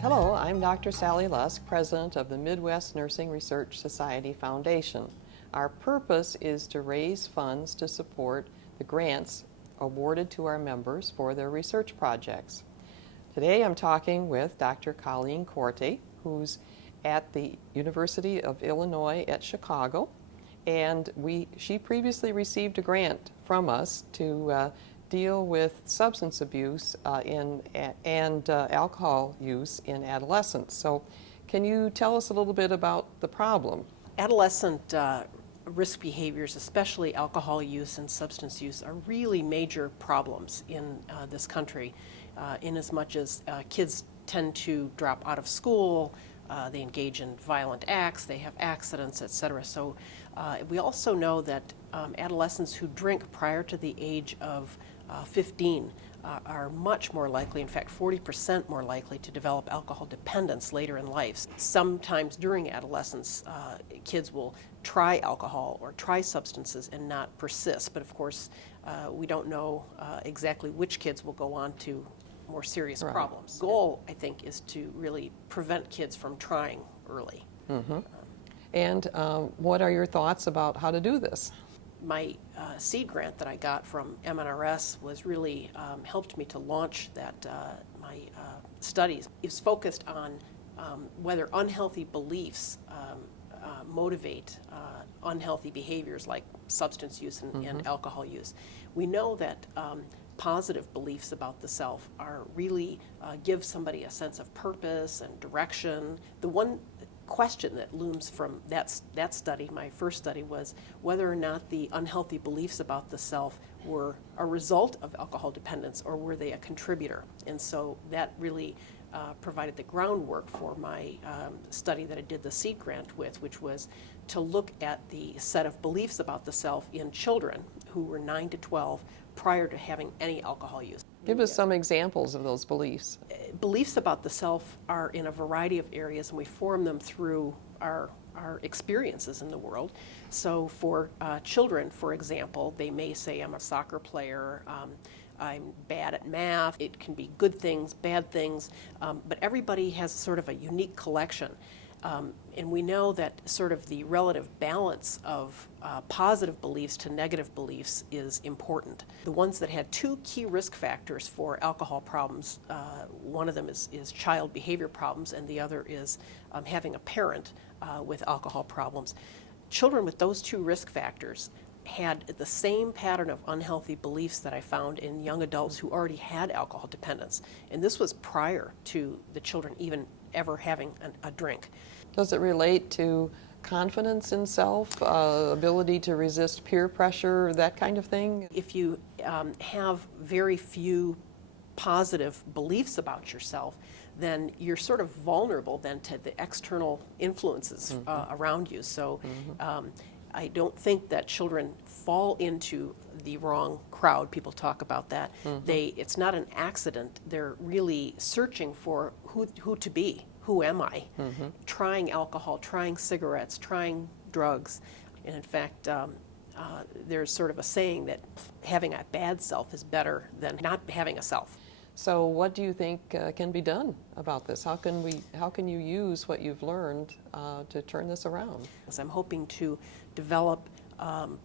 Hello, I'm Dr. Sally Lusk, President of the Midwest Nursing Research Society Foundation. Our purpose is to raise funds to support the grants awarded to our members for their research projects. Today I'm talking with Dr. Colleen Corte, who's at the University of Illinois at Chicago, and she previously received a grant from us to deal with substance abuse and alcohol use in adolescents. So can you tell us a little bit about the problem? Adolescent risk behaviors, especially alcohol use and substance use, are really major problems in this country, in as much as kids tend to drop out of school, they engage in violent acts, they have accidents, etc. So we also know that adolescents who drink prior to the age of 15 are much more likely, in fact 40% more likely, to develop alcohol dependence later in life. Sometimes during adolescence, kids will try alcohol or try substances and not persist, but of course we don't know exactly which kids will go on to more serious problems. The goal, I think, is to really prevent kids from trying early. And what are your thoughts about how to do this? My seed grant that I got from MNRS was really helped me to launch my studies. It's focused on whether unhealthy beliefs motivate unhealthy behaviors like substance use and alcohol use. We know that positive beliefs about the self are really give somebody a sense of purpose and direction. The one question that looms from that study, my first study, was whether or not the unhealthy beliefs about the self were a result of alcohol dependence or were they a contributor. And so that really provided the groundwork for my study that I did the seed grant with, which was to look at the set of beliefs about the self in children who were 9 to 12 prior to having any alcohol use. Give us some examples of those beliefs. Beliefs about the self are in a variety of areas, and we form them through our experiences in the world. So for children, for example, they may say, I'm a soccer player, I'm bad at math. It can be good things, bad things, but everybody has sort of a unique collection. And we know that sort of the relative balance of positive beliefs to negative beliefs is important. The ones that had two key risk factors for alcohol problems, one of them is child behavior problems, and the other is having a parent with alcohol problems. Children with those two risk factors had the same pattern of unhealthy beliefs that I found in young adults who already had alcohol dependence. And this was prior to the children even ever having a drink. Does it relate to confidence in self, ability to resist peer pressure, that kind of thing? If you have very few positive beliefs about yourself, then you're sort of vulnerable then to the external influences around you. So I don't think that children fall into the wrong crowd. People talk about that. It's not an accident. They're really searching for who to be. Who am I? Trying alcohol, trying cigarettes, trying drugs. And in fact, there's sort of a saying that having a bad self is better than not having a self. So what do you think can be done about this? How can you use what you've learned to turn this around? I'm hoping to develop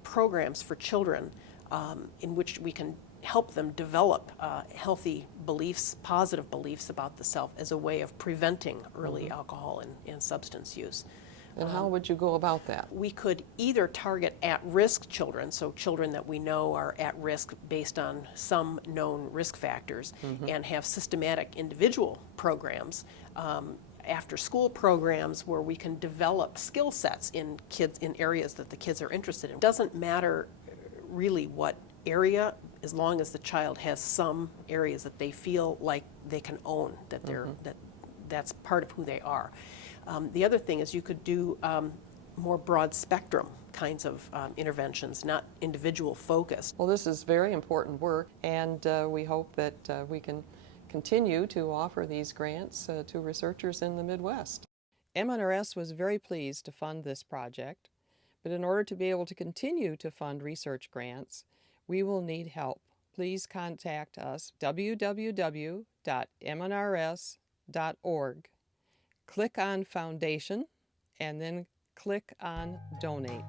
programs for children in which we can help them develop healthy beliefs, positive beliefs about the self as a way of preventing early alcohol and substance use. And how would you go about that? We could either target at-risk children, so children that we know are at risk based on some known risk factors, and have systematic individual programs, after-school programs where we can develop skill sets in kids in areas that the kids are interested in. It doesn't matter really what area, as long as the child has some areas that they feel like they can own, that that's part of who they are. The other thing is you could do more broad spectrum kinds of interventions, not individual focused. Well, this is very important work, and we hope that we can continue to offer these grants to researchers in the Midwest. MNRS was very pleased to fund this project, but in order to be able to continue to fund research grants, we will need help. Please contact us, www.mnrs.org. midwestnursing.org. Click on Foundation and then click on Donate.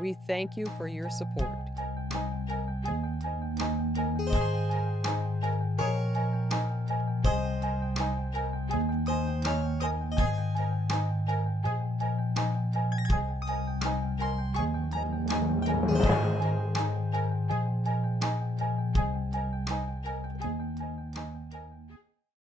We thank you for your support.